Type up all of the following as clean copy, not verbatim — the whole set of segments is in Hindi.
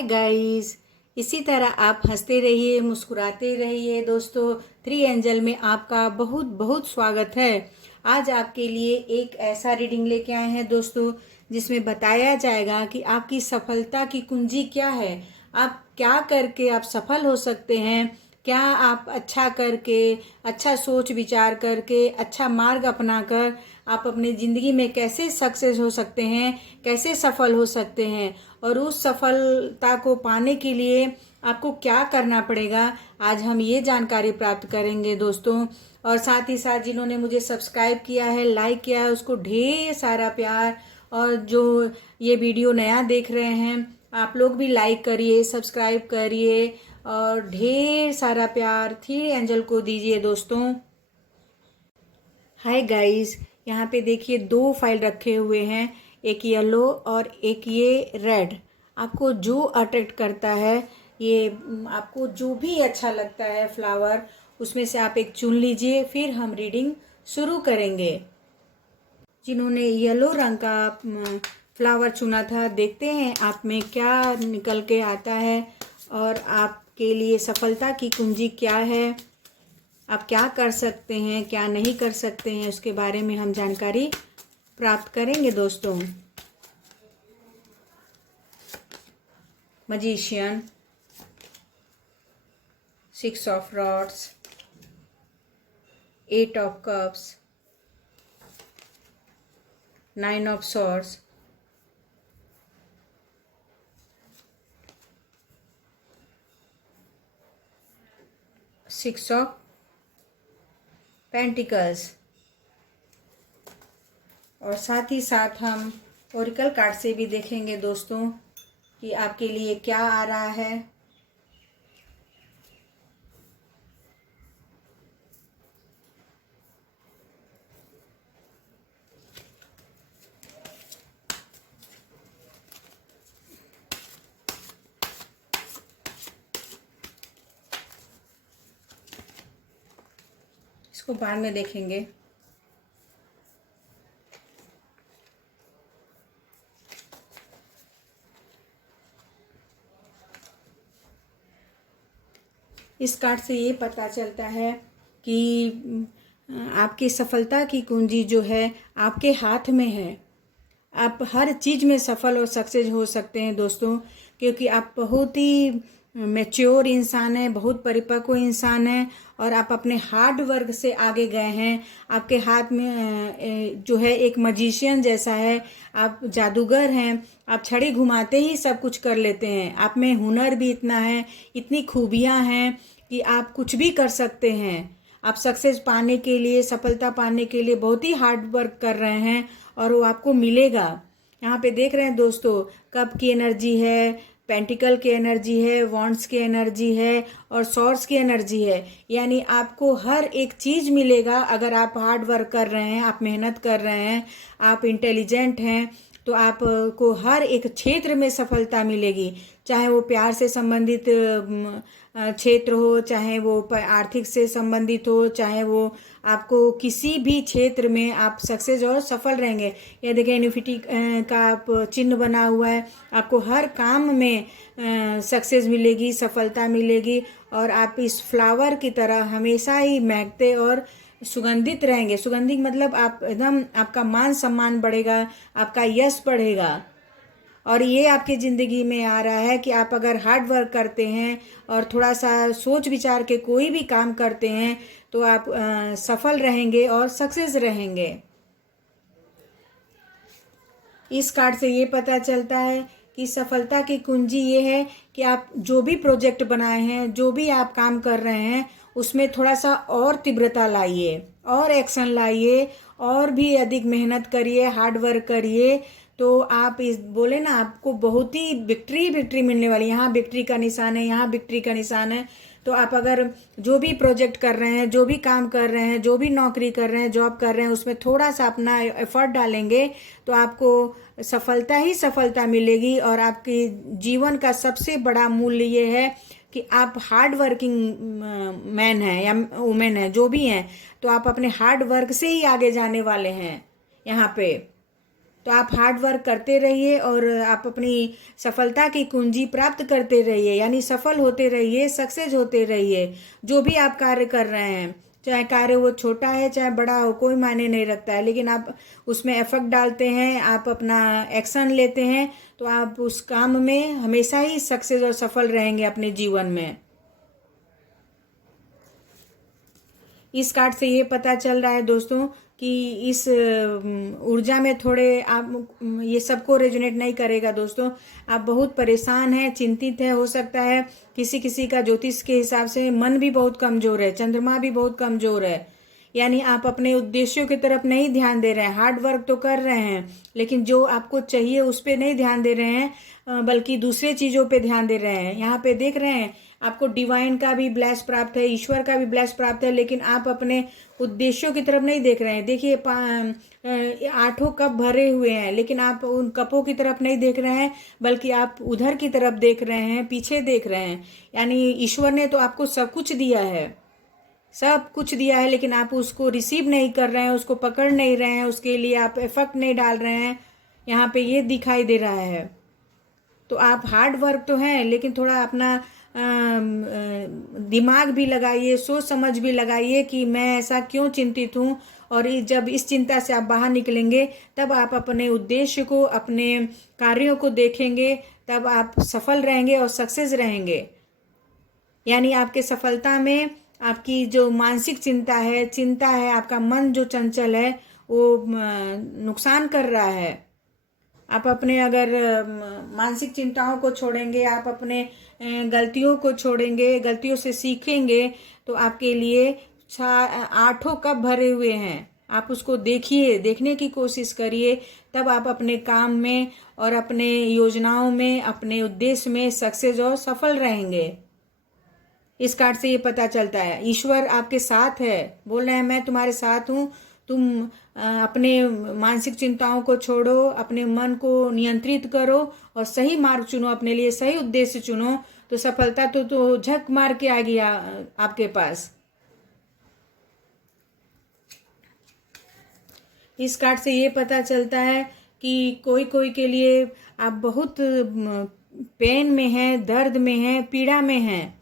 Hi guys. इसी तरह आप हंसते रहिए, मुस्कुराते रहिए दोस्तों। थ्री एंजल में आपका बहुत बहुत स्वागत है। आज आपके लिए एक ऐसा रीडिंग लेके आए हैं दोस्तों, जिसमें बताया जाएगा कि आपकी सफलता की कुंजी क्या है। आप क्या करके आप सफल हो सकते हैं, क्या आप अच्छा करके, अच्छा सोच विचार करके, अच्छा मार्ग अपनाकर आप अपनी ज़िंदगी में कैसे सक्सेस हो सकते हैं, कैसे सफल हो सकते हैं, और उस सफलता को पाने के लिए आपको क्या करना पड़ेगा, आज हम ये जानकारी प्राप्त करेंगे दोस्तों। और साथ ही साथ जिन्होंने मुझे सब्सक्राइब किया है, लाइक किया है, उसको ढेर सारा प्यार। और जो ये वीडियो नया देख रहे हैं, आप लोग भी लाइक करिए, सब्सक्राइब करिए और ढेर सारा प्यार थ्री एंजल को दीजिए दोस्तों। हाय गाइस, यहाँ पे देखिए दो फाइल रखे हुए हैं, एक येलो और एक ये रेड। आपको जो अट्रैक्ट करता है, ये आपको जो भी अच्छा लगता है फ्लावर, उसमें से आप एक चुन लीजिए, फिर हम रीडिंग शुरू करेंगे। जिन्होंने येलो रंग का फ्लावर चुना था, देखते हैं आप में क्या निकल के आता है और आपके लिए सफलता की कुंजी क्या है, आप क्या कर सकते हैं, क्या नहीं कर सकते हैं, उसके बारे में हम जानकारी प्राप्त करेंगे दोस्तों। Magician, 6 of rods, 8 of cups, 9 of swords, 6 of pentacles. और साथ ही साथ हम ओरिकल कार्ड से भी देखेंगे दोस्तों कि आपके लिए क्या आ रहा है। इसको बाद में देखेंगे। इस कार्ड से ये पता चलता है कि आपकी सफलता की कुंजी जो है आपके हाथ में है। आप हर चीज़ में सफल और सक्सेस हो सकते हैं दोस्तों, क्योंकि आप बहुत ही मैच्योर इंसान हैं, बहुत परिपक्व इंसान हैं और आप अपने हार्ड वर्क से आगे गए हैं। आपके हाथ में जो है एक मजिशियन जैसा है, आप जादूगर हैं, आप छड़ी घुमाते ही सब कुछ कर लेते हैं। आप में हुनर भी इतना है, इतनी खूबियाँ हैं कि आप कुछ भी कर सकते हैं। आप सक्सेस पाने के लिए, सफलता पाने के लिए बहुत ही हार्ड वर्क कर रहे हैं और वो आपको मिलेगा। यहाँ पे देख रहे हैं दोस्तों, कप की एनर्जी है, पेंटिकल की एनर्जी है, वॉन्ड्स की एनर्जी है और सॉर्ड्स की एनर्जी है। यानी आपको हर एक चीज़ मिलेगा अगर आप हार्ड वर्क कर रहे हैं, आप मेहनत कर रहे हैं, आप इंटेलिजेंट हैं, तो आपको हर एक क्षेत्र में सफलता मिलेगी। चाहे वो प्यार से संबंधित क्षेत्र हो, चाहे वो आर्थिक से संबंधित हो, चाहे वो आपको किसी भी क्षेत्र में आप सक्सेस और सफल रहेंगे। ये देखिए इन्फिनिटी का आप चिन्ह बना हुआ है। आपको हर काम में सक्सेस मिलेगी, सफलता मिलेगी और आप इस फ्लावर की तरह हमेशा ही महकते और सुगंधित रहेंगे। सुगंधित मतलब आप एकदम, आपका मान सम्मान बढ़ेगा, आपका यश बढ़ेगा। और ये आपकी ज़िंदगी में आ रहा है कि आप अगर हार्ड वर्क करते हैं और थोड़ा सा सोच विचार के कोई भी काम करते हैं तो आप सफल रहेंगे और सक्सेस रहेंगे। इस कार्ड से ये पता चलता है कि सफलता की कुंजी ये है कि आप जो भी प्रोजेक्ट बनाए हैं, जो भी आप काम कर रहे हैं, उसमें थोड़ा सा और तीव्रता लाइए और एक्शन लाइए और भी अधिक मेहनत करिए, हार्ड वर्क करिए। तो आप इस बोले ना, आपको बहुत ही विक्ट्री मिलने वाली। यहाँ विक्ट्री का निशान है, यहाँ विक्ट्री का निशान है। तो आप अगर जो भी प्रोजेक्ट कर रहे हैं, जो भी काम कर रहे हैं, जो भी नौकरी कर रहे हैं, जॉब कर रहे हैं, उसमें थोड़ा सा अपना एफर्ट डालेंगे तो आपको सफलता ही सफलता मिलेगी। और आपके जीवन का सबसे बड़ा मूल्य ये है कि आप हार्ड वर्किंग मैन हैं या वुमेन हैं, जो भी हैं, तो आप अपने हार्ड वर्क से ही आगे जाने वाले हैं यहाँ पे। तो आप हार्ड वर्क करते रहिए और आप अपनी सफलता की कुंजी प्राप्त करते रहिए, यानी सफल होते रहिए, सक्सेस होते रहिए। जो भी आप कार्य कर रहे हैं, चाहे कार्य वो छोटा है चाहे बड़ा हो, कोई मायने नहीं रखता है, लेकिन आप उसमें एफर्ट डालते हैं, आप अपना एक्शन लेते हैं, तो आप उस काम में हमेशा ही सक्सेस और सफल रहेंगे अपने जीवन में। इस कार्ड से ये पता चल रहा है दोस्तों कि इस ऊर्जा में थोड़े आप ये सबको रेजोनेट नहीं करेगा दोस्तों। आप बहुत परेशान हैं, चिंतित है, हो सकता है किसी किसी का ज्योतिष के हिसाब से मन भी बहुत कमजोर है, चंद्रमा भी बहुत कमजोर है, यानी आप अपने उद्देश्यों की तरफ नहीं ध्यान दे रहे हैं। हार्ड वर्क तो कर रहे हैं, लेकिन जो आपको चाहिए उस पर नहीं ध्यान दे रहे हैं, बल्कि दूसरे चीज़ों पे ध्यान दे रहे हैं। यहाँ पे देख रहे हैं आपको डिवाइन का भी ब्लेस प्राप्त है, ईश्वर का भी ब्लेस प्राप्त है, लेकिन आप अपने उद्देश्यों की तरफ नहीं देख रहे हैं। देखिए 8 कप भरे हुए हैं, लेकिन आप उन कपों की तरफ नहीं देख रहे हैं, बल्कि आप उधर की तरफ देख रहे हैं, पीछे देख रहे हैं। यानी ईश्वर ने तो आपको सब कुछ दिया है, सब कुछ दिया है, लेकिन आप उसको रिसीव नहीं कर रहे हैं, उसको पकड़ नहीं रहे हैं, उसके लिए आप एफर्ट नहीं डाल रहे हैं। यहाँ पे ये दिखाई दे रहा है। तो आप हार्ड वर्क तो हैं, लेकिन थोड़ा अपना दिमाग भी लगाइए, सोच समझ भी लगाइए कि मैं ऐसा क्यों चिंतित हूँ, और जब इस चिंता से आप बाहर निकलेंगे तब आप अपने उद्देश्य को, अपने कार्यों को देखेंगे, तब आप सफल रहेंगे और सक्सेस रहेंगे। यानी आपके सफलता में आपकी जो मानसिक चिंता है, आपका मन जो चंचल है वो नुकसान कर रहा है। आप अपने अगर मानसिक चिंताओं को छोड़ेंगे, आप अपने गलतियों को छोड़ेंगे, गलतियों से सीखेंगे, तो आपके लिए 8 कप भरे हुए हैं। आप उसको देखिए, देखने की कोशिश करिए, तब आप अपने काम में और अपने योजनाओं में, अपने उद्देश्य में सक्सेस और सफल रहेंगे। इस कार्ड से ये पता चलता है ईश्वर आपके साथ है, बोल रहे हैं मैं तुम्हारे साथ हूँ। तुम अपने मानसिक चिंताओं को छोड़ो, अपने मन को नियंत्रित करो और सही मार्ग चुनो, अपने लिए सही उद्देश्य चुनो, तो सफलता तो झक मार के आएगी आपके पास। इस कार्ड से ये पता चलता है कि कोई कोई के लिए आप बहुत पेन में हैं, दर्द में हैं, पीड़ा में हैं,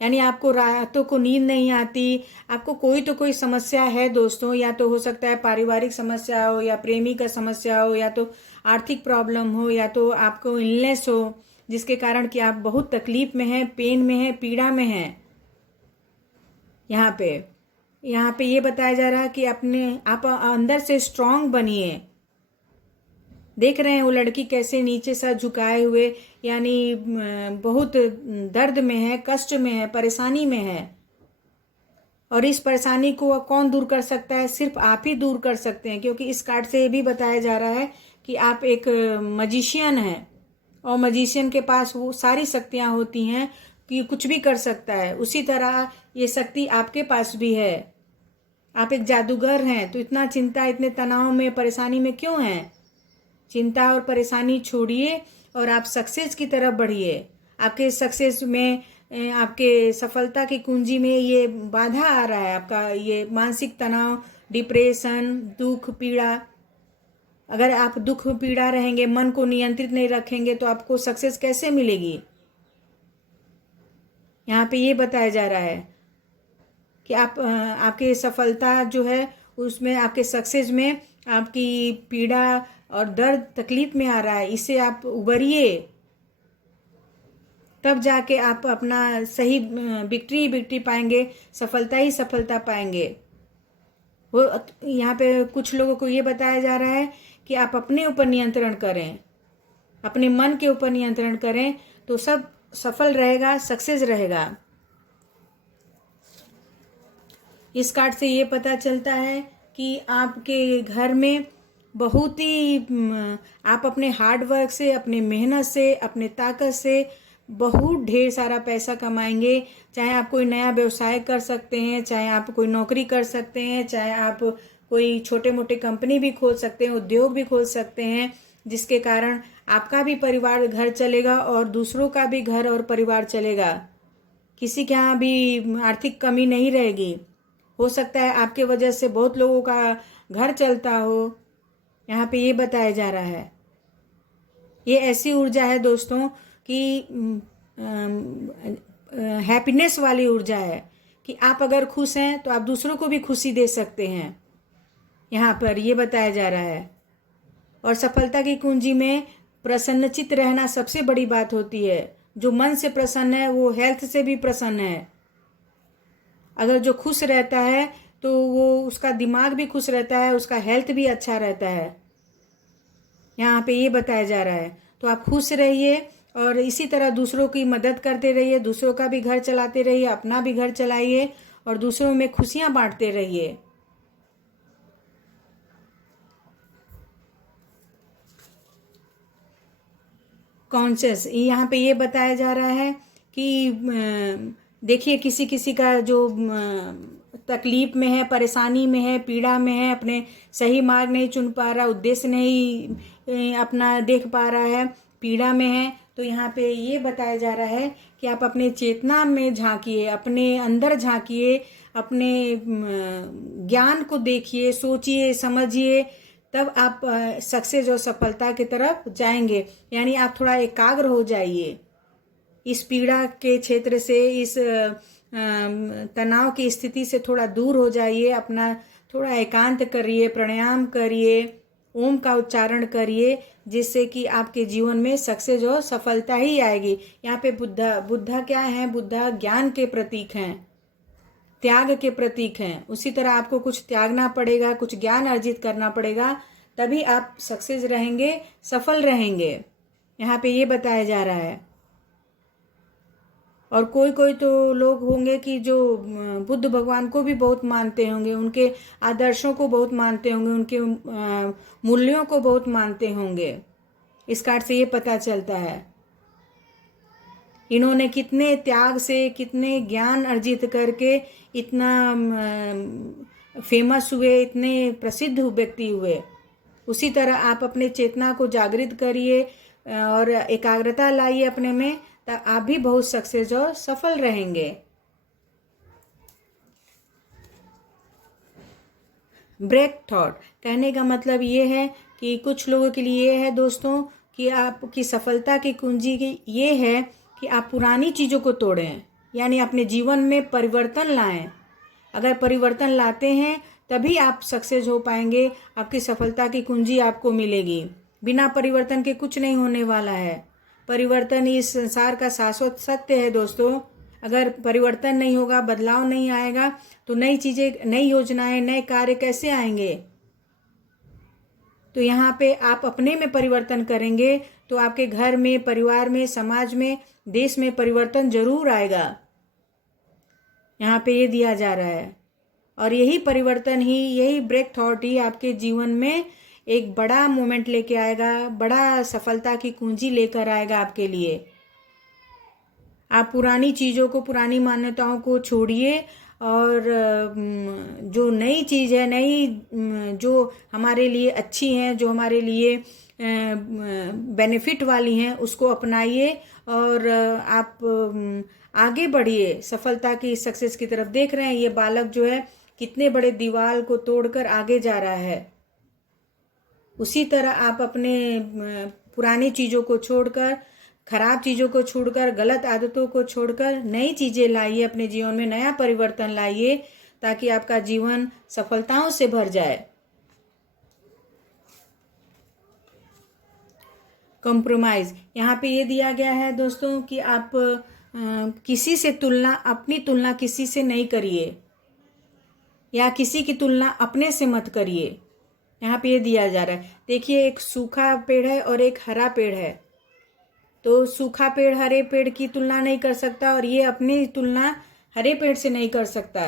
यानी आपको रातों को नींद नहीं आती, आपको कोई तो कोई समस्या है दोस्तों। या तो हो सकता है पारिवारिक समस्या हो, या प्रेमी का समस्या हो, या तो आर्थिक प्रॉब्लम हो, या तो आपको इलनेस हो, जिसके कारण कि आप बहुत तकलीफ में हैं, पेन में हैं, पीड़ा में हैं। यहाँ पे ये बताया जा रहा है कि आप अंदर से स्ट्रांग बनिए। देख रहे हैं वो लड़की कैसे नीचे सा झुकाए हुए, यानी बहुत दर्द में है, कष्ट में है, परेशानी में है। और इस परेशानी को कौन दूर कर सकता है? सिर्फ आप ही दूर कर सकते हैं, क्योंकि इस कार्ड से ये भी बताया जा रहा है कि आप एक मजिशियन हैं, और मजिशियन के पास वो सारी शक्तियाँ होती हैं कि कुछ भी कर सकता है। उसी तरह ये शक्ति आपके पास भी है। आप एक जादूगर हैं, तो इतना चिंता, इतने तनाव में, परेशानी में क्यों हैं? चिंता और परेशानी छोड़िए और आप सक्सेस की तरफ बढ़िए। आपके सक्सेस में, आपके सफलता की कुंजी में ये बाधा आ रहा है, आपका ये मानसिक तनाव, डिप्रेशन, दुख, पीड़ा। अगर आप दुख पीड़ा रहेंगे, मन को नियंत्रित नहीं रखेंगे, तो आपको सक्सेस कैसे मिलेगी? यहाँ पे ये बताया जा रहा है कि आपकी सफलता जो है उसमें, आपके सक्सेस में आपकी पीड़ा और दर्द, तकलीफ में आ रहा है, इससे आप उबरिए, तब जाके आप अपना सही विक्ट्री पाएंगे, सफलता ही सफलता पाएंगे। वो यहाँ पे कुछ लोगों को ये बताया जा रहा है कि आप अपने ऊपर नियंत्रण करें, अपने मन के ऊपर नियंत्रण करें, तो सब सफल रहेगा, सक्सेस रहेगा। इस कार्ड से ये पता चलता है कि आपके घर में बहुत ही आप अपने हार्ड वर्क से, अपने मेहनत से, अपने ताकत से बहुत ढेर सारा पैसा कमाएंगे। चाहे आप कोई नया व्यवसाय कर सकते हैं, चाहे आप कोई नौकरी कर सकते हैं, चाहे आप कोई छोटे मोटे कंपनी भी खोल सकते हैं, उद्योग भी खोल सकते हैं, जिसके कारण आपका भी परिवार, घर चलेगा और दूसरों का भी घर और परिवार चलेगा। किसी के यहाँ भी आर्थिक कमी नहीं रहेगी। हो सकता है आपके वजह से बहुत लोगों का घर चलता हो, यहाँ पे ये बताया जा रहा है। ये ऐसी ऊर्जा है दोस्तों कि हैप्पीनेस वाली ऊर्जा है कि आप अगर खुश हैं तो आप दूसरों को भी खुशी दे सकते हैं। यहाँ पर ये बताया जा रहा है। और सफलता की कुंजी में प्रसन्नचित्त रहना सबसे बड़ी बात होती है। जो मन से प्रसन्न है वो हेल्थ से भी प्रसन्न है। अगर जो खुश रहता है तो वो उसका दिमाग भी खुश रहता है, उसका हेल्थ भी अच्छा रहता है। यहाँ पे ये बताया जा रहा है। तो आप खुश रहिए और इसी तरह दूसरों की मदद करते रहिए, दूसरों का भी घर चलाते रहिए, अपना भी घर चलाइए और दूसरों में खुशियाँ बांटते रहिए। कॉन्शियस, यहाँ पे ये बताया जा रहा है कि देखिए किसी किसी का जो तकलीफ में है, परेशानी में है, पीड़ा में है, अपने सही मार्ग नहीं चुन पा रहा, उद्देश्य नहीं अपना देख पा रहा है, पीड़ा में है, तो यहाँ पे ये बताया जा रहा है कि आप अपने चेतना में झांकिए, अपने अंदर झांकिए, अपने ज्ञान को देखिए, सोचिए, समझिए, तब आप सक्सेस और सफलता की तरफ जाएंगे। यानी आप थोड़ा एकाग्र हो जाइए, इस पीड़ा के क्षेत्र से, इस तनाव की स्थिति से थोड़ा दूर हो जाइए, अपना थोड़ा एकांत करिए, प्राणायाम करिए, ओम का उच्चारण करिए, जिससे कि आपके जीवन में सक्सेस और सफलता ही आएगी। यहाँ पे बुद्धा क्या है? बुद्धा ज्ञान के प्रतीक हैं, त्याग के प्रतीक हैं। उसी तरह आपको कुछ त्यागना पड़ेगा, कुछ ज्ञान अर्जित करना पड़ेगा, तभी आप सक्सेस रहेंगे, सफल रहेंगे। यहाँ पे ये बताया जा रहा है। और कोई कोई तो लोग होंगे कि जो बुद्ध भगवान को भी बहुत मानते होंगे, उनके आदर्शों को बहुत मानते होंगे, उनके मूल्यों को बहुत मानते होंगे। इस कार्ड से ये पता चलता है इन्होंने कितने त्याग से, कितने ज्ञान अर्जित करके इतना फेमस हुए, इतने प्रसिद्ध व्यक्ति हुए। उसी तरह आप अपने चेतना को जागृत करिए और एकाग्रता लाइए अपने में, तब आप भी बहुत सक्सेस और सफल रहेंगे। ब्रेक थॉट कहने का मतलब ये है कि कुछ लोगों के लिए ये है दोस्तों कि आपकी सफलता की कुंजी की ये है कि आप पुरानी चीज़ों को तोड़ें, यानी अपने जीवन में परिवर्तन लाएं। अगर परिवर्तन लाते हैं तभी आप सक्सेस हो पाएंगे, आपकी सफलता की कुंजी आपको मिलेगी। बिना परिवर्तन के कुछ नहीं होने वाला है। परिवर्तन इस संसार का शाश्वत सत्य है दोस्तों। अगर परिवर्तन नहीं होगा, बदलाव नहीं आएगा, तो नई चीज़ें, नई योजनाएं, नए कार्य कैसे आएंगे? तो यहाँ पे आप अपने में परिवर्तन करेंगे तो आपके घर में, परिवार में, समाज में, देश में परिवर्तन जरूर आएगा। यहाँ पे ये दिया जा रहा है। और यही परिवर्तन ही, यही ब्रेक थॉट ही आपके जीवन में एक बड़ा मोमेंट लेके आएगा, बड़ा सफलता की कुंजी लेकर आएगा आपके लिए। आप पुरानी चीज़ों को, पुरानी मान्यताओं को छोड़िए और जो नई चीज़ है, नई जो हमारे लिए अच्छी हैं, जो हमारे लिए बेनिफिट वाली हैं, उसको अपनाइए और आप आगे बढ़िए सफलता की, सक्सेस की तरफ। देख रहे हैं ये बालक जो है कितने बड़े दीवार को तोड़कर आगे जा रहा है। उसी तरह आप अपने पुरानी चीज़ों को छोड़कर, खराब चीज़ों को छोड़कर, गलत आदतों को छोड़कर नई चीज़ें लाइए अपने जीवन में, नया परिवर्तन लाइए, ताकि आपका जीवन सफलताओं से भर जाए। कॉम्प्रोमाइज़, यहाँ पे ये दिया गया है दोस्तों कि आप किसी से तुलना, अपनी तुलना किसी से नहीं करिए, या किसी की तुलना अपने से मत करिए। यहाँ पे ये दिया जा रहा है। देखिए एक सूखा पेड़ है और एक हरा पेड़ है, तो सूखा पेड़ हरे पेड़ की तुलना नहीं कर सकता और ये अपनी तुलना हरे पेड़ से नहीं कर सकता,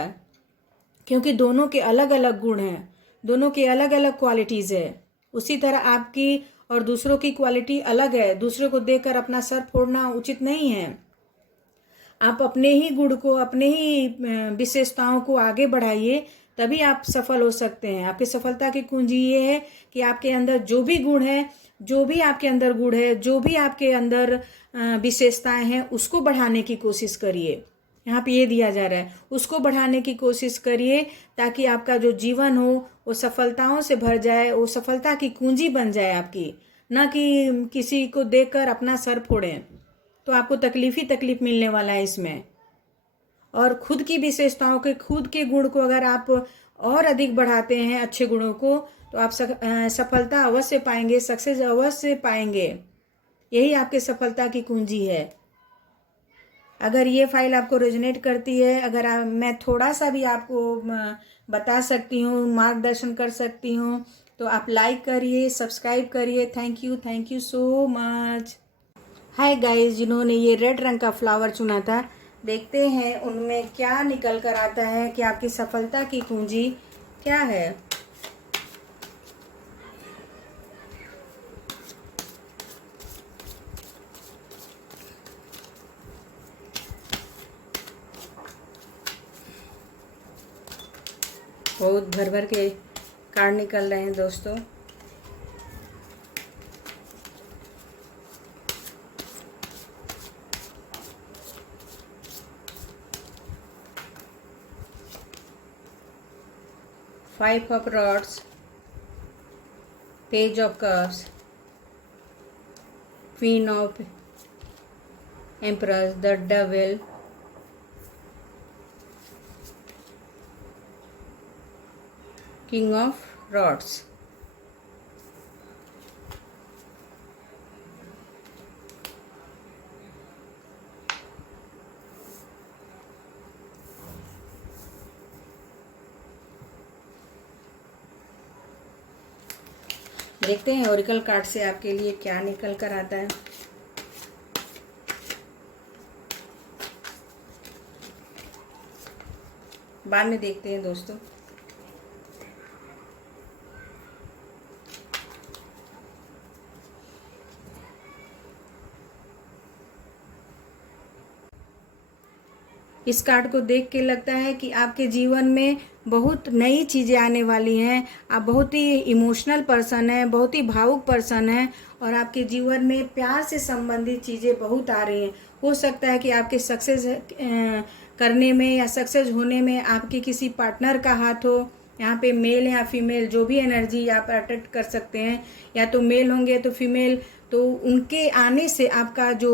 क्योंकि दोनों के अलग अलग गुण हैं, दोनों के अलग अलग क्वालिटीज़ है। उसी तरह आपकी और दूसरों की क्वालिटी अलग है। दूसरों को देखकर अपना सर फोड़ना उचित नहीं है। आप अपने ही गुण को, अपने ही विशेषताओं को आगे बढ़ाइए, तभी आप सफल हो सकते हैं। आपकी सफलता की कुंजी ये है कि आपके अंदर जो भी गुण है, जो भी आपके अंदर गुण है, जो भी आपके अंदर विशेषताएं हैं, उसको बढ़ाने की कोशिश करिए। यहाँ पे ये दिया जा रहा है, उसको बढ़ाने की कोशिश करिए ताकि आपका जो जीवन हो वो सफलताओं से भर जाए, वो सफलता की कुंजी बन जाए आपकी, ना कि किसी को देखकर अपना सर फोड़ें, तो आपको तकलीफ ही तकलीफ मिलने वाला है इसमें। और खुद की विशेषताओं के, खुद के गुण को अगर आप और अधिक बढ़ाते हैं, अच्छे गुणों को, तो आप सफलता अवश्य पाएंगे, सक्सेस अवश्य पाएंगे। यही आपके सफलता की कुंजी है। अगर ये फाइल आपको रेजोनेट करती है, अगर मैं थोड़ा सा भी आपको बता सकती हूँ, मार्गदर्शन कर सकती हूँ, तो आप लाइक करिए, सब्सक्राइब करिए। Thank you so much. Hi guys, जिन्होंने ये रेड रंग का फ्लावर चुना था, देखते हैं उनमें क्या निकल कर आता है कि आपकी सफलता की कुंजी क्या है। बहुत भर भर के कार्ड निकल रहे हैं दोस्तों। Five of rods, page of cups, queen of emperors, the devil, king of rods. देखते हैं ओरिकल कार्ड से आपके लिए क्या निकल कर आता है। बाद में देखते हैं दोस्तों। इस कार्ड को देख के लगता है कि आपके जीवन में बहुत नई चीज़ें आने वाली हैं। आप बहुत ही इमोशनल पर्सन हैं, बहुत ही भावुक पर्सन हैं, और आपके जीवन में प्यार से संबंधित चीज़ें बहुत आ रही हैं। हो सकता है कि आपके सक्सेस करने में या सक्सेस होने में आपके किसी पार्टनर का हाथ हो। यहाँ पे मेल या फीमेल, जो भी एनर्जी आप अट्रैक्ट कर सकते हैं, या तो मेल होंगे तो फीमेल, तो उनके आने से आपका जो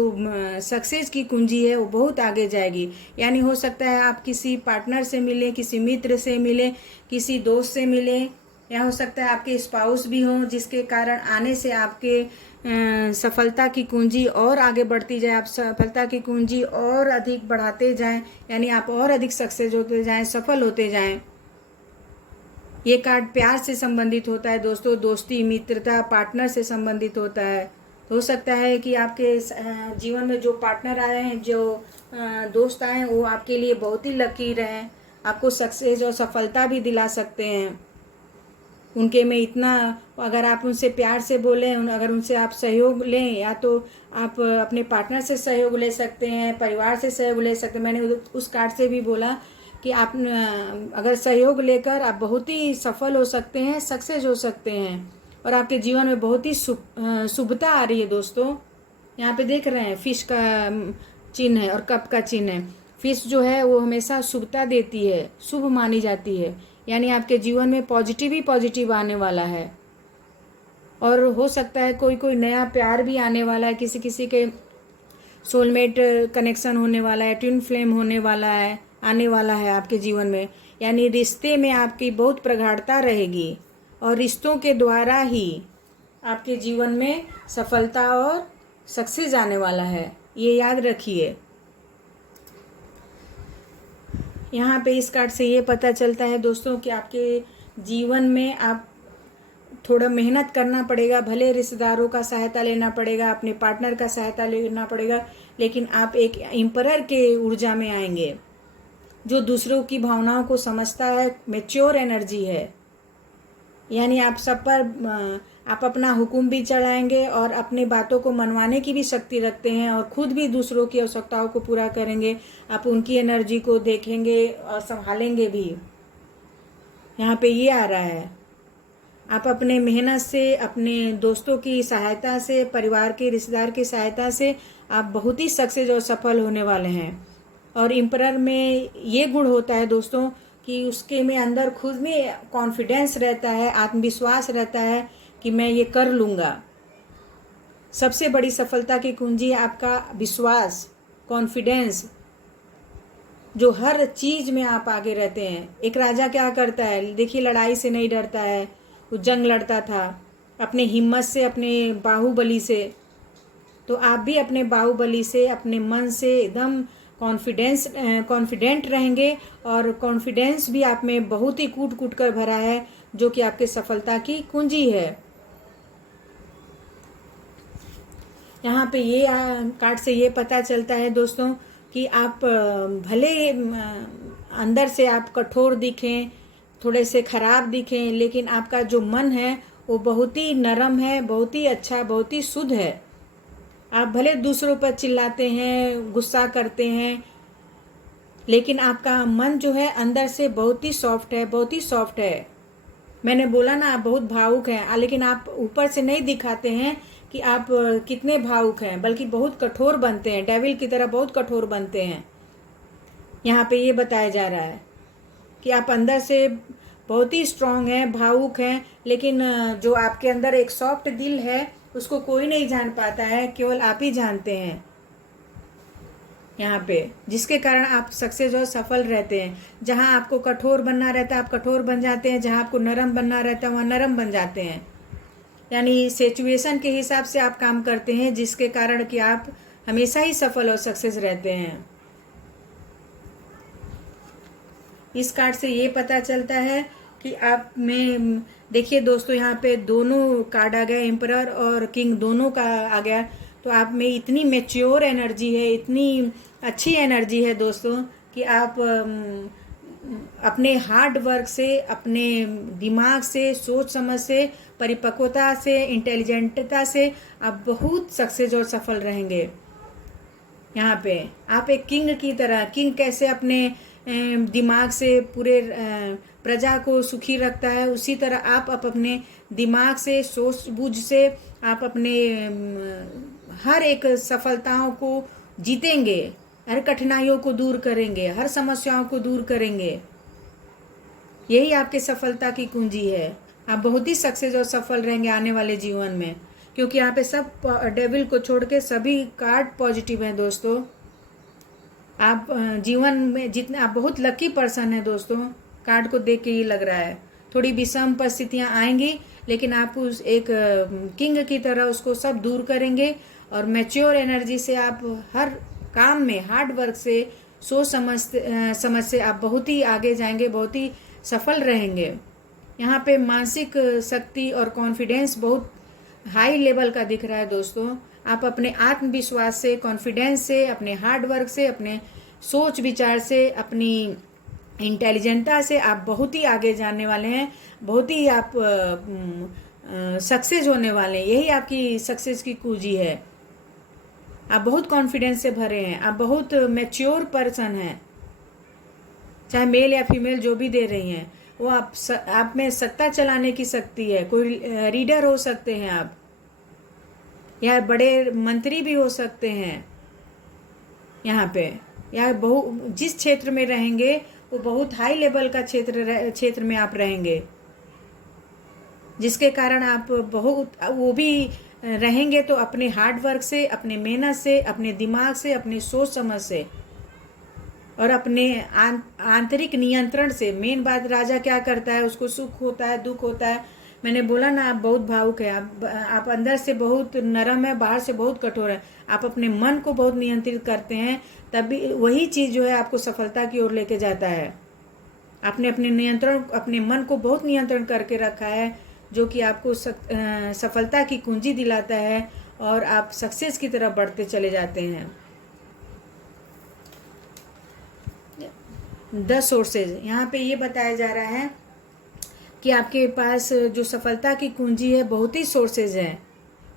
सक्सेस की कुंजी है वो बहुत आगे जाएगी। यानी हो सकता है आप किसी पार्टनर से मिले, किसी मित्र से मिले, किसी दोस्त से मिले, या हो सकता है आपके स्पाउस भी हों, जिसके कारण आने से आपके सफलता की कुंजी और आगे बढ़ती जाए, आप सफलता की कुंजी और अधिक बढ़ाते जाएं, यानी आप और अधिक सक्सेस होते जाएं, सफल होते जाएं। ये कार्ड प्यार से संबंधित होता है दोस्तों, दोस्ती, मित्रता, पार्टनर से संबंधित होता है। हो सकता है कि आपके जीवन में जो पार्टनर आए हैं, जो दोस्त आए हैं, वो आपके लिए बहुत ही लकी रहें, आपको सक्सेस और सफलता भी दिला सकते हैं। उनके में इतना, अगर आप उनसे प्यार से बोलें, अगर उनसे आप सहयोग लें, या तो आप अपने पार्टनर से सहयोग ले सकते हैं, परिवार से सहयोग ले सकते हैं। मैंने उस कार्ड से भी बोला कि आप अगर सहयोग लेकर आप बहुत ही सफल हो सकते हैं, सक्सेस हो सकते हैं, और आपके जीवन में बहुत ही शुभता आ रही है दोस्तों। यहाँ पे देख रहे हैं फिश का चिन्ह है और कप का चिन्ह है। फिश जो है वो हमेशा शुभता देती है, शुभ मानी जाती है, यानी आपके जीवन में पॉजिटिव ही पॉजिटिव आने वाला है। और हो सकता है कोई कोई नया प्यार भी आने वाला है, किसी किसी के सोलमेट कनेक्शन होने वाला है, ट्विन फ्लेम होने वाला है, आने वाला है आपके जीवन में। यानी रिश्ते में आपकी बहुत प्रगाढ़ता रहेगी, और रिश्तों के द्वारा ही आपके जीवन में सफलता और सक्सेस आने वाला है, ये याद रखिए। यहाँ पे इस कार्ड से ये पता चलता है दोस्तों कि आपके जीवन में आप थोड़ा मेहनत करना पड़ेगा, भले रिश्तेदारों का सहायता लेना पड़ेगा, अपने पार्टनर का सहायता लेना पड़ेगा, लेकिन आप एक एम्परर के ऊर्जा में आएंगे, जो दूसरों की भावनाओं को समझता है, मैच्योर एनर्जी है। यानी आप सब पर आप अपना हुक्म भी चलाएंगे, और अपनी बातों को मनवाने की भी शक्ति रखते हैं, और खुद भी दूसरों की आवश्यकताओं को पूरा करेंगे। आप उनकी एनर्जी को देखेंगे और संभालेंगे भी। यहाँ पे ये आ रहा है, आप अपने मेहनत से, अपने दोस्तों की सहायता से, परिवार के, रिश्तेदार की सहायता से आप बहुत ही सक्सेस और सफल होने वाले हैं। और एम्परर में ये गुण होता है दोस्तों कि उसके में अंदर खुद में कॉन्फिडेंस रहता है, आत्मविश्वास रहता है कि मैं ये कर लूँगा। सबसे बड़ी सफलता की कुंजी है आपका विश्वास, कॉन्फिडेंस, जो हर चीज़ में आप आगे रहते हैं। एक राजा क्या करता है, देखिए लड़ाई से नहीं डरता है, वो जंग लड़ता था अपने हिम्मत से, अपने बाहुबली से। तो आप भी अपने बाहुबली से, अपने मन से एकदम कॉन्फिडेंट रहेंगे, और कॉन्फिडेंस भी आप में बहुत ही कूट कूट कर भरा है, जो कि आपके सफलता की कुंजी है। यहाँ पे ये कार्ड से ये पता चलता है दोस्तों कि आप भले अंदर से आप कठोर दिखें, थोड़े से खराब दिखें, लेकिन आपका जो मन है वो बहुत ही नरम है, बहुत ही अच्छा, बहुत ही शुद्ध है। आप भले दूसरों पर चिल्लाते हैं, गुस्सा करते हैं, लेकिन आपका मन जो है अंदर से बहुत ही सॉफ्ट है, बहुत ही सॉफ्ट है। मैंने बोला ना, आप बहुत भावुक हैं, लेकिन आप ऊपर से नहीं दिखाते हैं कि आप कितने भावुक हैं, बल्कि बहुत कठोर बनते हैं, डेविल की तरह बहुत कठोर बनते हैं। यहाँ पे ये बताया जा रहा है कि आप अंदर से बहुत ही स्ट्रांग हैं, भावुक हैं, लेकिन जो आपके अंदर एक सॉफ्ट दिल है उसको कोई नहीं जान पाता है, केवल आप ही जानते हैं। यहाँ पे जिसके कारण आप सक्सेस और सफल रहते हैं। जहाँ आपको कठोर बनना रहता है आप कठोर बन जाते हैं, जहाँ आपको नरम बनना रहता है वहाँ नरम बन जाते हैं। यानी सिचुएशन के हिसाब से आप काम करते हैं, जिसके कारण कि आप हमेशा ही सफल और सक्सेस रहते हैं। इस कार्ड से ये पता चलता है कि आप में, देखिए दोस्तों यहाँ पे दोनों कार्ड आ गए, एम्परर और किंग दोनों का आ गया। तो आप में इतनी मैच्योर एनर्जी है, इतनी अच्छी एनर्जी है दोस्तों कि आप अपने हार्ड वर्क से, अपने दिमाग से, सोच समझ से, परिपक्वता से, इंटेलिजेंटता से आप बहुत सक्सेस और सफल रहेंगे। यहाँ पे आप एक किंग की तरह, किंग कैसे अपने दिमाग से पूरे प्रजा को सुखी रखता है, उसी तरह आप अपने दिमाग से, सोच बूझ से आप अपने हर एक सफलताओं को जीतेंगे, हर कठिनाइयों को दूर करेंगे, हर समस्याओं को दूर करेंगे। यही आपके सफलता की कुंजी है। आप बहुत ही सक्सेस और सफल रहेंगे आने वाले जीवन में, क्योंकि यहाँ पे सब डेविल को छोड़ के सभी कार्ड पॉजिटिव हैं दोस्तों। आप जीवन में जितने, आप बहुत लकी पर्सन है दोस्तों, कार्ड को देख के ही लग रहा है। थोड़ी विषम परिस्थितियाँ आएंगी, लेकिन आप उस एक किंग की तरह उसको सब दूर करेंगे, और मैच्योर एनर्जी से आप हर काम में हार्ड वर्क से, सोच समझ से आप बहुत ही आगे जाएंगे, बहुत ही सफल रहेंगे। यहाँ पे मानसिक शक्ति और कॉन्फिडेंस बहुत हाई लेवल का दिख रहा है दोस्तों। आप अपने आत्मविश्वास से, कॉन्फिडेंस से, अपने हार्ड वर्क से, अपने सोच विचार से, अपनी इंटेलिजेंटा से आप बहुत ही आगे जाने वाले हैं, बहुत ही आप सक्सेस होने वाले हैं। यही आपकी सक्सेस की कुंजी है। आप बहुत कॉन्फिडेंस से भरे हैं, आप बहुत मैच्योर पर्सन हैं, चाहे मेल या फीमेल जो भी दे रही हैं, वो आप में सत्ता चलाने की शक्ति है। कोई रीडर हो सकते हैं आप, या बड़े मंत्री भी हो सकते हैं यहाँ पे, या जिस क्षेत्र में रहेंगे वो बहुत हाई लेवल का क्षेत्र में आप रहेंगे, जिसके कारण आप बहुत वो भी रहेंगे तो अपने हार्ड वर्क से, अपने मेहनत से, अपने दिमाग से, अपने सोच समझ से, और अपने आंतरिक नियंत्रण से। मेन बात, राजा क्या करता है, उसको सुख होता है, दुख होता है। मैंने बोला ना, आप बहुत भावुक है, आप अंदर से बहुत नरम है, बाहर से बहुत कठोर है। आप अपने मन को बहुत नियंत्रित करते हैं, तभी वही चीज़ जो है आपको सफलता की ओर लेके जाता है। आपने अपने मन को बहुत नियंत्रण करके रखा है, जो कि आपको सफलता की कुंजी दिलाता है, और आप सक्सेस की तरफ बढ़ते चले जाते हैं। 10 सोर्सेज, यहाँ पे ये बताया जा रहा है कि आपके पास जो सफलता की कुंजी है, बहुत ही सोर्सेज हैं।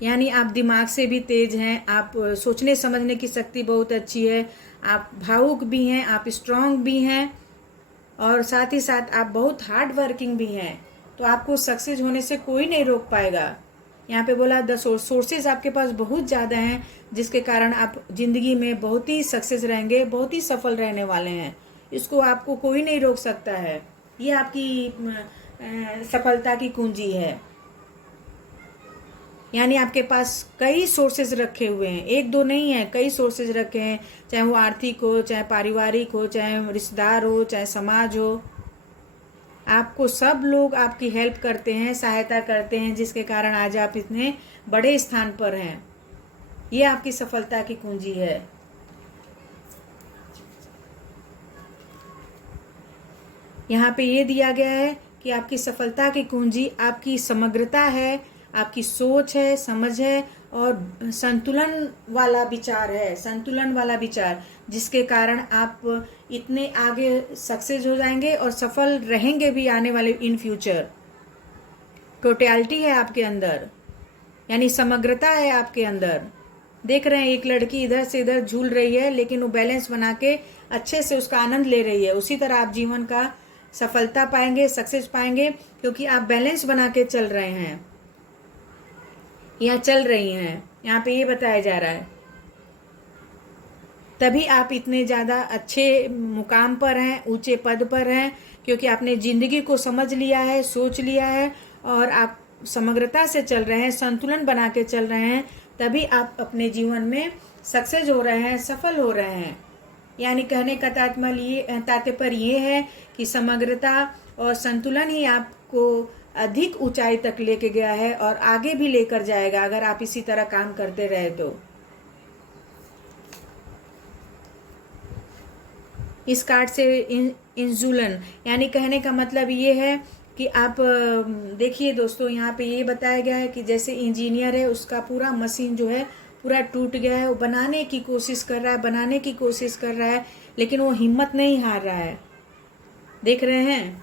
यानी आप दिमाग से भी तेज हैं, आप सोचने समझने की शक्ति बहुत अच्छी है, आप भावुक भी हैं, आप स्ट्रांग भी हैं, और साथ ही साथ आप बहुत हार्ड वर्किंग भी हैं। तो आपको सक्सेस होने से कोई नहीं रोक पाएगा। यहाँ पे बोला द सोर्सेज आपके पास बहुत ज़्यादा हैं, जिसके कारण आप जिंदगी में बहुत ही सक्सेस रहेंगे, बहुत ही सफल रहने वाले हैं। इसको आपको कोई नहीं रोक सकता है। ये आपकी सफलता की कुंजी है। यानी आपके पास कई सोर्सेज रखे हुए हैं, एक दो नहीं है, कई सोर्सेज रखे हैं, चाहे वो आर्थिक हो, चाहे पारिवारिक हो, चाहे रिश्तेदार हो, चाहे समाज हो। आपको सब लोग आपकी हेल्प करते हैं, सहायता करते हैं, जिसके कारण आज आप इतने बड़े स्थान पर हैं। ये आपकी सफलता की कुंजी है। यहाँ पे ये दिया गया है कि आपकी सफलता की कुंजी आपकी समग्रता है, आपकी सोच है, समझ है और संतुलन वाला विचार है, संतुलन वाला विचार, जिसके कारण आप इतने आगे सक्सेस हो जाएंगे और सफल रहेंगे भी आने वाले इन फ्यूचर। टोटलिटी है आपके अंदर, यानी समग्रता है आपके अंदर। देख रहे हैं एक लड़की इधर से इधर झूल रही है, लेकिन वो बैलेंस बना के अच्छे से उसका आनंद ले रही है। उसी तरह आप जीवन का सफलता पाएंगे, सक्सेस पाएंगे, क्योंकि आप बैलेंस बना के चल रहे हैं या चल रही हैं। यहाँ पे ये बताया जा रहा है, तभी आप इतने ज़्यादा अच्छे मुकाम पर हैं, ऊंचे पद पर हैं, क्योंकि आपने जिंदगी को समझ लिया है, सोच लिया है और आप समग्रता से चल रहे हैं, संतुलन बना के चल रहे हैं। तभी आप अपने जीवन में सक्सेस हो रहे हैं, सफल हो रहे हैं। यानी कहने का तात्पर्य ये है कि समग्रता और संतुलन ही आपको अधिक ऊंचाई तक लेके गया है और आगे भी लेकर जाएगा, अगर आप इसी तरह काम करते रहे तो। इस कार्ड से इंजुलन, यानी कहने का मतलब ये है कि आप देखिए दोस्तों, यहाँ पे ये बताया गया है कि जैसे इंजीनियर है, उसका पूरा मशीन जो है पूरा टूट गया है, वो बनाने की कोशिश कर रहा है, लेकिन वो हिम्मत नहीं हार रहा है। देख रहे हैं,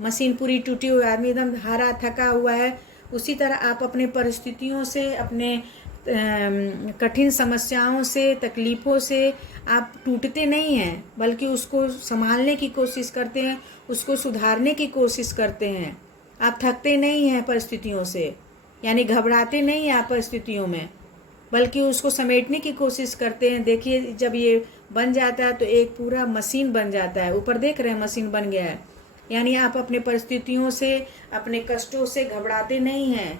मशीन पूरी टूटी हुई, आदमी एकदम हारा थका हुआ है। उसी तरह आप अपने परिस्थितियों से, अपने कठिन समस्याओं से, तकलीफ़ों से आप टूटते नहीं हैं, बल्कि उसको संभालने की कोशिश करते हैं, उसको सुधारने की कोशिश करते हैं। आप थकते नहीं हैं परिस्थितियों से, यानी घबराते नहीं हैं आप परिस्थितियों में, बल्कि उसको समेटने की कोशिश करते हैं। देखिए, जब ये बन जाता है तो एक पूरा मशीन बन जाता है। ऊपर देख रहे हैं, मशीन बन गया है। यानी आप अपने परिस्थितियों से, अपने कष्टों से घबराते नहीं हैं,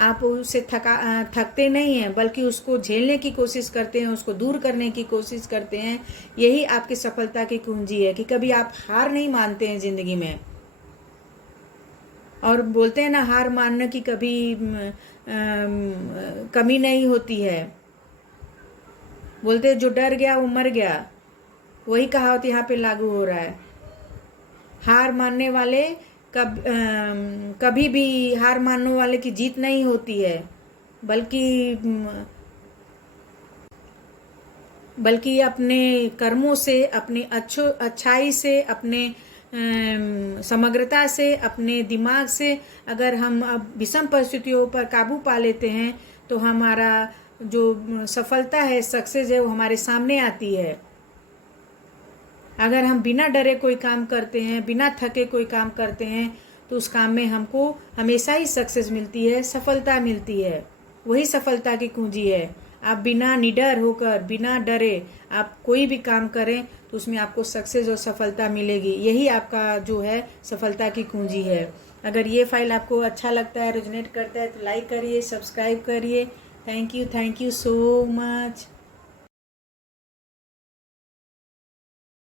आप उससे थकते नहीं हैं, बल्कि उसको झेलने की कोशिश करते हैं, उसको दूर करने की कोशिश करते हैं। यही आपकी सफलता की कुंजी है कि कभी आप हार नहीं मानते हैं ज़िंदगी में। और बोलते हैं ना, हार मानने की कभी कमी नहीं होती है। बोलते हैं जो डर गया वो मर गया, वही कहावत यहाँ पे लागू हो रहा है। हार मानने वाले कभी भी हार मानने वाले की जीत नहीं होती है, बल्कि अपने कर्मों से, अपनी अच्छाई से, अपने समग्रता से, अपने दिमाग से अगर हम अब विषम परिस्थितियों पर काबू पा लेते हैं, तो हमारा जो सफलता है, सक्सेस है, वो हमारे सामने आती है। अगर हम बिना डरे कोई काम करते हैं, बिना थके कोई काम करते हैं, तो उस काम में हमको हमेशा ही सक्सेस मिलती है, सफलता मिलती है। वही सफलता की कुंजी है। आप बिना निडर होकर, बिना डरे आप कोई भी काम करें तो उसमें आपको सक्सेस और सफलता मिलेगी। यही आपका जो है सफलता की कुंजी है। अगर ये फाइल आपको अच्छा लगता है, रेजोनेट करता है, तो लाइक करिए, सब्सक्राइब करिए। Thank you so much.